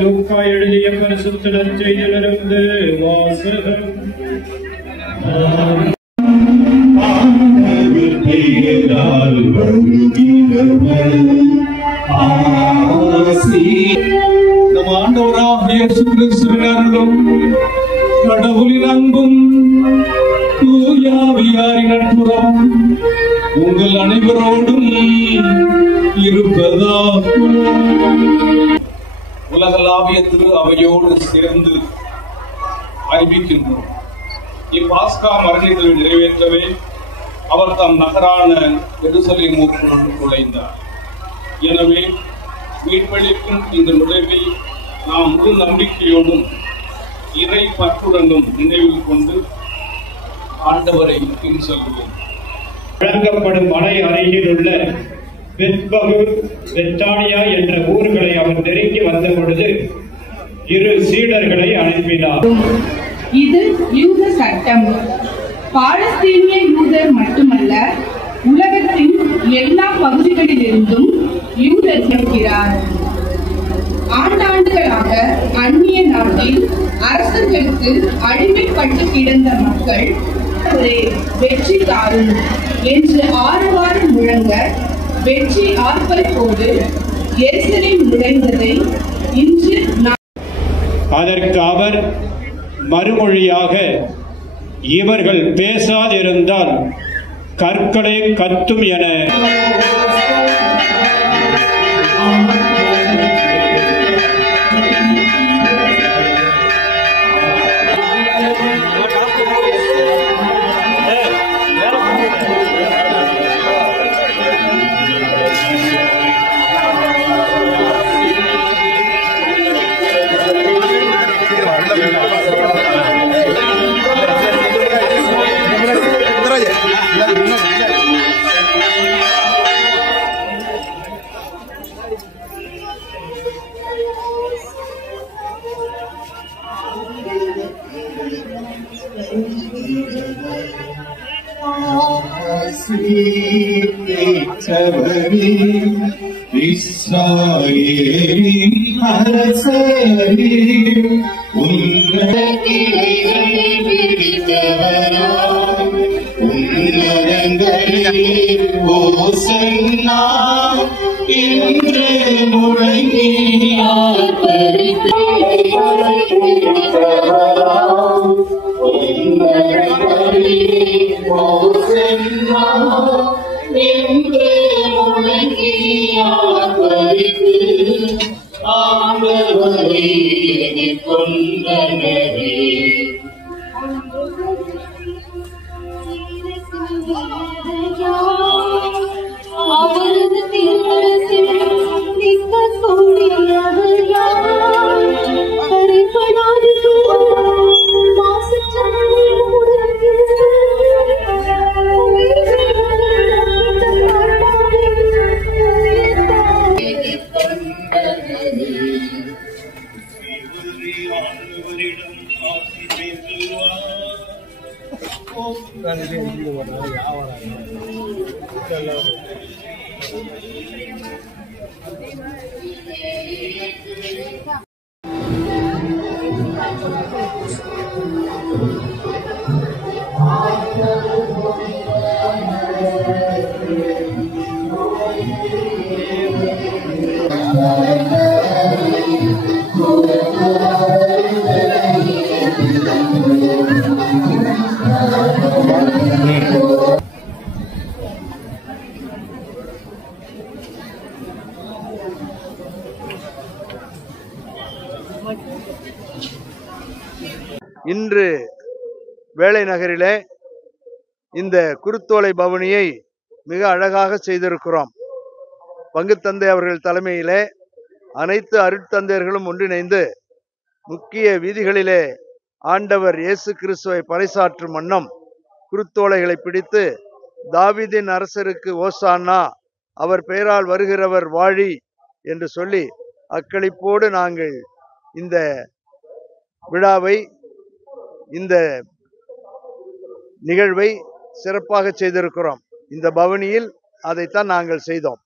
லூக்கா எழுதிய பரிசுத்த நற்செய்தியிலிருந்து வாசகம். நம் ஆண்டவராகிய இயேசு கிறிஸ்துவின் அருளும் கடவுளின் அன்பும் தூய ஆவியாரின் நட்புறவும் உங்கள் அனைவரோடும் இருப்பதாகும். உலகளாவிய திரு அவையோடு சேர்ந்து அறிவிக்கின்றோம். இப்பாஸ்கா மரணங்களை நிறைவேற்றவே அவர் தம் நகரான எருசலேமுக்குள் நுழைந்தார். எனவே மீட்பளிக்கும் இந்த நுழைவை நாம் முழு நம்பிக்கையோடும் இறை பற்றுடனும் நினைவில் கொண்டு ஆண்டவரை பின் செல்வோம். வழங்கப்படும் மலை அருகில் உள்ள பெத்பகு, பெத்தானியா என்ற ஊர்களை அவர் நெருங்கி வந்த பொழுது இரு சீடர்களை அனுப்பினார். இது யூத சட்டம். பாலஸ்தீனிய யூதர் மட்டுமல்ல, உலகத்தின் எல்லா பகுதிகளிலிருந்தும் யூதர் இருக்கிறார். ஆண்டாண்டுகளாக அந்நிய நாட்டில் அரசர்களுக்கு அடிமைப்பட்டு கிடந்த மக்கள் வெற்றி தாரும் என்று ஆரவாரம் முழங்க வெற்றி ஆர்ப்பரிப்போடு எருசலேம் நுழைந்ததை இன்று அதற்கு அவர் மறுமொழியாக, இவர்கள் பேசாதிருந்தால் கற்களை கத்தும் என இஸ்ராயேலின் அரசரே, உன்னதங்களில் ஓசன்னா என்று முழங்கி அவரது திருமணத்தில் நிற்க கூடியவர் யார்? கரைப்படாது இன்று வேளை நகரிலே இந்த குருத்தோலை பவனியை மிக அழகாக செய்திருக்கிறோம். பங்குத்தந்தை அவர்கள் தலைமையிலே அனைத்து அருட்தந்தையர்களும் ஒன்றிணைந்து முக்கிய வீதிகளிலே ஆண்டவர் இயேசு கிறிஸ்துவை பறைசாற்றும் வண்ணம் குருத்தோலைகளை பிடித்து தாவீதின் அரசருக்கு ஓசானா, அவர் பெயரால் வருகிறவர் வாழி என்று சொல்லி அக்களிப்போடு நாங்கள் இந்த விழாவை, இந்த நிகழ்வை சிறப்பாக செய்திருக்கிறோம். இந்த பவனியில் அதைத்தான் நாங்கள் செய்தோம்.